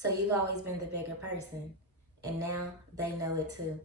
So you've always been the bigger person, and now they know it too.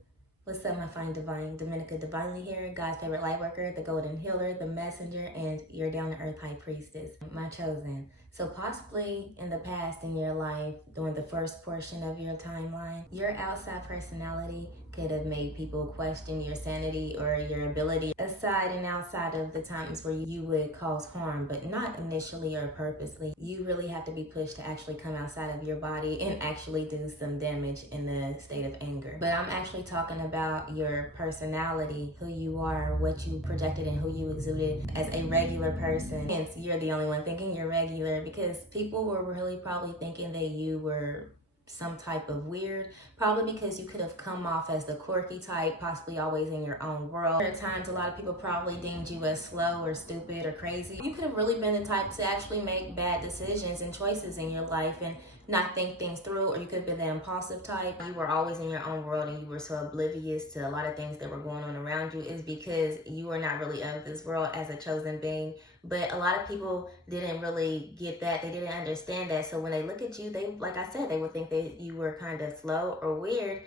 What's up, my fine divine? Dominica Divinely here, God's favorite light worker, the golden healer, the messenger, and your down-to-earth high priestess, my chosen. So possibly in the past in your life, during the first portion of your timeline, your outside personality could have made people question your sanity or your ability aside and outside of the times where you would cause harm, but not initially or purposely. You really have to be pushed to actually come outside of your body and actually do some damage in the state of anger. But I'm actually talking about your personality, who you are, what you projected and who you exuded as a regular person. Hence, you're the only one thinking you're regular because people were really probably thinking that you were some type of weird, probably because you could have come off as the quirky type, possibly always in your own world. At times, a lot of people probably deemed you as slow or stupid or crazy. You could have really been the type to actually make bad decisions and choices in your life and not think things through, or you could have been the impulsive type. You were always in your own world and you were so oblivious to a lot of things that were going on around you. Is because you are not really of this world as a chosen being. But a lot of people didn't really get that. They didn't understand that. So when they look at you, they, like I said, they would think that you were kind of slow or weird.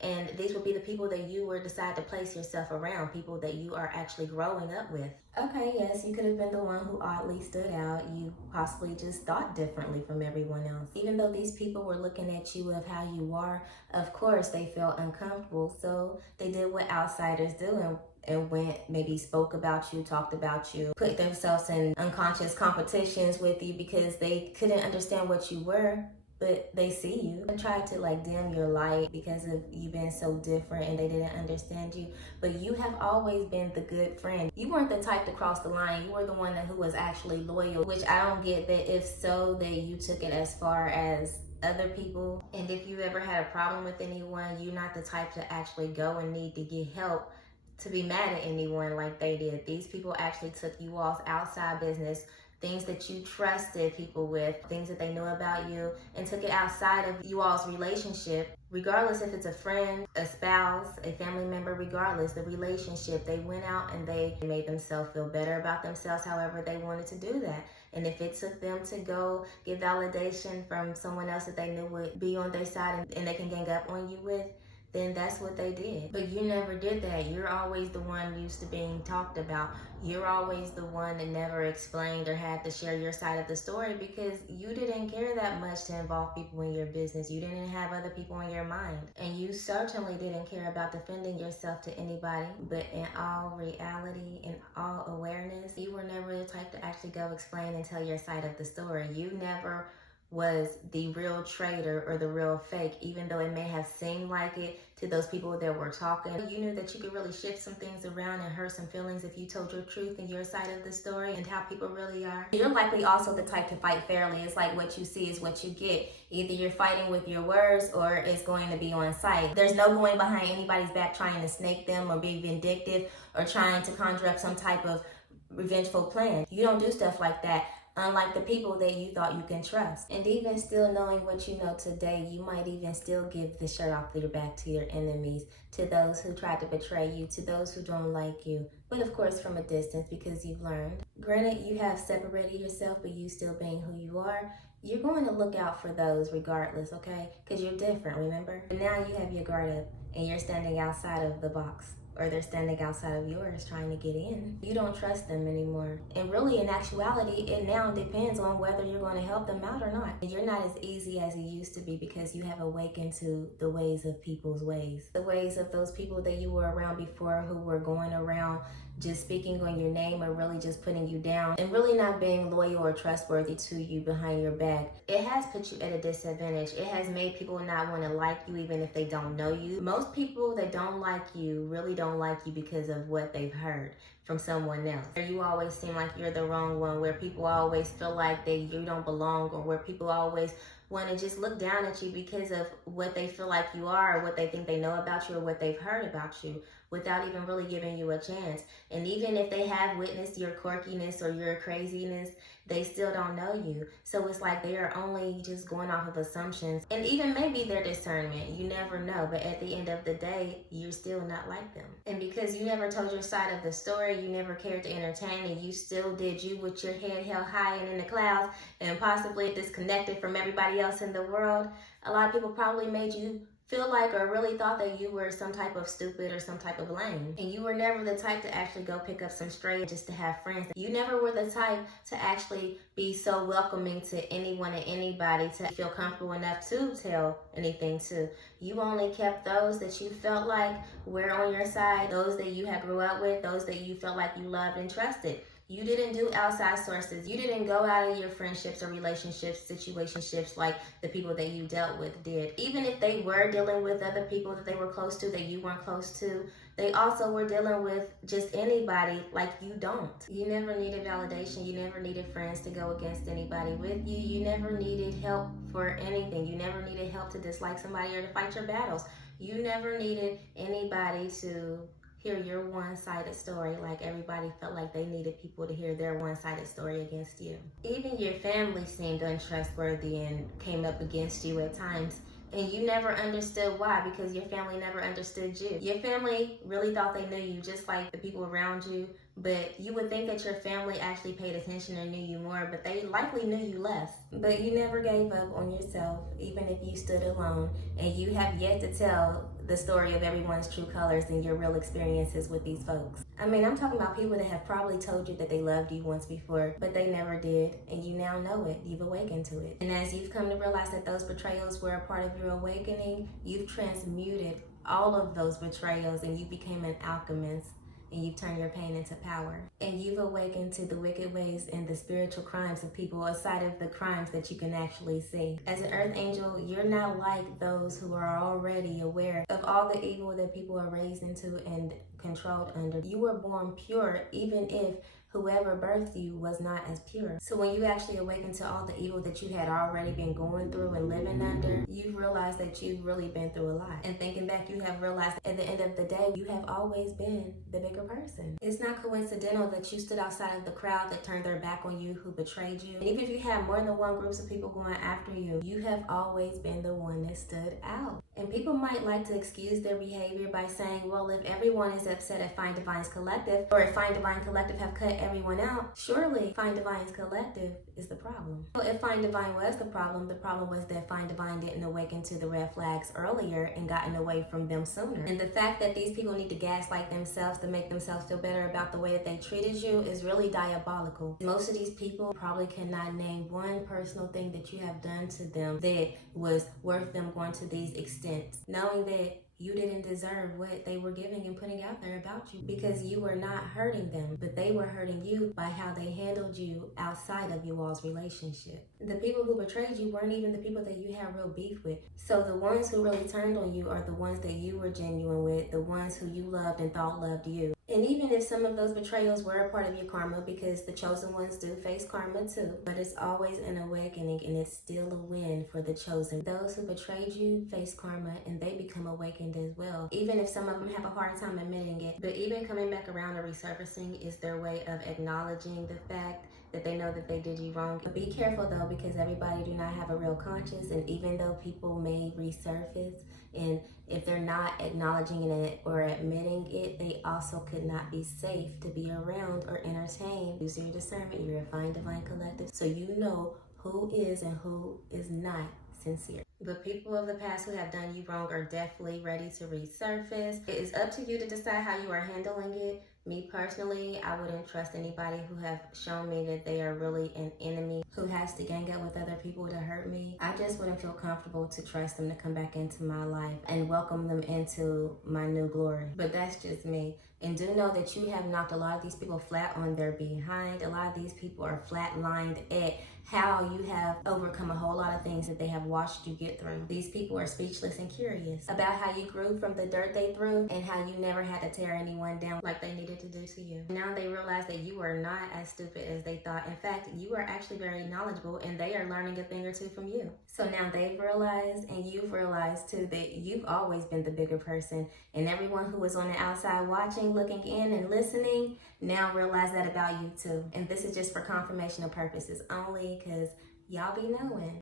And these would be the people that you would decide to place yourself around, people that you are actually growing up with. Okay, yes, you could have been the one who oddly stood out. You possibly just thought differently from everyone else. Even though these people were looking at you of how you are, of course they felt uncomfortable. So they did what outsiders do and went, maybe spoke about you, talked about you, put themselves in unconscious competitions with you because they couldn't understand what you were. But they see you and try to like dim your light because of you being so different and they didn't understand you. But you have always been the good friend. You weren't the type to cross the line. You were the one who was actually loyal, which I don't get that if so that you took it as far as other people. And if you ever had a problem with anyone, you're not the type to actually go and need to get help to be mad at anyone like they did. These people actually took you all's outside business, things that you trusted people with, things that they knew about you, and took it outside of you all's relationship. Regardless if it's a friend, a spouse, a family member, regardless, the relationship, they went out and they made themselves feel better about themselves however they wanted to do that. And if it took them to go get validation from someone else that they knew would be on their side and they can gang up on you with, then that's what they did. But you never did that. You're always the one used to being talked about. You're always the one that never explained or had to share your side of the story because you didn't care that much to involve people in your business. You didn't have other people in your mind. And you certainly didn't care about defending yourself to anybody. But in all reality, in all awareness, you were never the type to actually go explain and tell your side of the story. You never was the real traitor or the real fake, even though it may have seemed like it to those people that were talking. You knew that you could really shift some things around and hurt some feelings if you told your truth and your side of the story and how people really are. You're likely also the type to fight fairly. It's like what you see is what you get. Either you're fighting with your words or it's going to be on sight. There's no going behind anybody's back trying to snake them or be vindictive or trying to conjure up some type of revengeful plan. You don't do stuff like that. Unlike the people that you thought you can trust. And even still knowing what you know today, you might even still give the shirt off your back to your enemies, to those who tried to betray you, to those who don't like you. But of course from a distance because you've learned. Granted, you have separated yourself, but you still being who you are. You're going to look out for those regardless, okay? Because you're different, remember? But now you have your guard up and you're standing outside of the box. Or they're standing outside of yours trying to get in. You don't trust them anymore. And really, in actuality, it now depends on whether you're going to help them out or not. And you're not as easy as you used to be because you have awakened to the ways of people's ways. The ways of those people that you were around before who were going around just speaking on your name or really just putting you down and really not being loyal or trustworthy to you behind your back. It has put you at a disadvantage. It has made people not want to like you even if they don't know you. Most people that don't like you really don't like you because of what they've heard from someone else. You always seem like you're the wrong one, where people always feel like that you don't belong, or where people always want to just look down at you because of what they feel like you are or what they think they know about you or what they've heard about you, without even really giving you a chance. And even if they have witnessed your quirkiness or your craziness, they still don't know you. So it's like they are only just going off of assumptions and even maybe their discernment. You never know. But at the end of the day, you're still not like them. And because you never told your side of the story, you never cared to entertain, and you still did you with your head held high and in the clouds and possibly disconnected from everybody else in the world, a lot of people probably made you feel like or really thought that you were some type of stupid or some type of lame. And you were never the type to actually go pick up some stray just to have friends. You never were the type to actually be so welcoming to anyone and anybody to feel comfortable enough to tell anything to. You only kept those that you felt like were on your side, those that you had grew up with, those that you felt like you loved and trusted. You didn't do outside sources. You didn't go out of your friendships or relationships, situationships like the people that you dealt with did. Even if they were dealing with other people that they were close to that you weren't close to, they also were dealing with just anybody like you don't. You never needed validation. You never needed friends to go against anybody with you. You never needed help for anything. You never needed help to dislike somebody or to fight your battles. You never needed anybody to hear your one-sided story like everybody felt like they needed people to hear their one-sided story against you. Even your family seemed untrustworthy and came up against you at times. And you never understood why, because your family never understood you. Your family really thought they knew you just like the people around you, but you would think that your family actually paid attention or knew you more, but they likely knew you less. But you never gave up on yourself, even if you stood alone, and you have yet to tell the story of everyone's true colors and your real experiences with these folks. I mean, I'm talking about people that have probably told you that they loved you once before, but they never did, and you now know it. You've awakened to it. And as you've come to realize that those betrayals were a part of your awakening, you've transmuted all of those betrayals and you became an alchemist. And you've turned your pain into power. And you've awakened to the wicked ways and the spiritual crimes of people aside of the crimes that you can actually see. As an earth angel, you're not like those who are already aware of all the evil that people are raised into and controlled under. You were born pure, even if whoever birthed you was not as pure. So when you actually awaken to all the evil that you had already been going through and living under, you've realized that you've really been through a lot. And thinking back, you have realized at the end of the day, you have always been the bigger person. It's not coincidental that you stood outside of the crowd that turned their back on you, who betrayed you. And even if you had more than one group of people going after you, you have always been the one that stood out. And people might like to excuse their behavior by saying, well, if everyone is upset at Find Divine's Collective, or if Find Divine Collective have cut everyone out, surely Find Divine's Collective is the problem. Well, if Find Divine was the problem was that Find Divine didn't awaken to the red flags earlier and gotten away from them sooner. And the fact that these people need to gaslight themselves to make themselves feel better about the way that they treated you is really diabolical. Most of these people probably cannot name one personal thing that you have done to them that was worth them going to these extents, knowing that you didn't deserve what they were giving and putting out there about you, because you were not hurting them, but they were hurting you by how they handled you outside of you all's relationship. The people who betrayed you weren't even the people that you had real beef with. So the ones who really turned on you are the ones that you were genuine with, the ones who you loved and thought loved you. And even if some of those betrayals were a part of your karma, because the chosen ones do face karma too, but it's always an awakening and it's still a win for the chosen. Those who betrayed you face karma and they become awakened as well, even if some of them have a hard time admitting it. But even coming back around and resurfacing is their way of acknowledging the fact that they know that they did you wrong. But be careful though, because everybody do not have a real conscience, and even though people may resurface, and if they're not acknowledging it or admitting it, they also could not be safe to be around or entertain. Use your discernment. You're a Find Divine Collective, so you know who is and who is not sincere. The people of the past who have done you wrong are definitely ready to resurface. It is up to you to decide how you are handling it. Me personally, I wouldn't trust anybody who have shown me that they are really an enemy, who has to gang up with other people to hurt me. I just wouldn't feel comfortable to trust them to come back into my life and welcome them into my new glory. But that's just me. And do know that you have knocked a lot of these people flat on their behind. A lot of these people are flat-lined at how you have overcome a whole lot of things that they have watched you get through. These people are speechless and curious about how you grew from the dirt they threw and how you never had to tear anyone down like they needed to do to you. Now they realize that you are not as stupid as they thought. In fact, you are actually very knowledgeable and they are learning a thing or two from you. So now they've realized and you've realized too that you've always been the bigger person, and everyone who was on the outside watching, looking in and listening now realize that about you too. And this is just for confirmational purposes only, because y'all be knowing.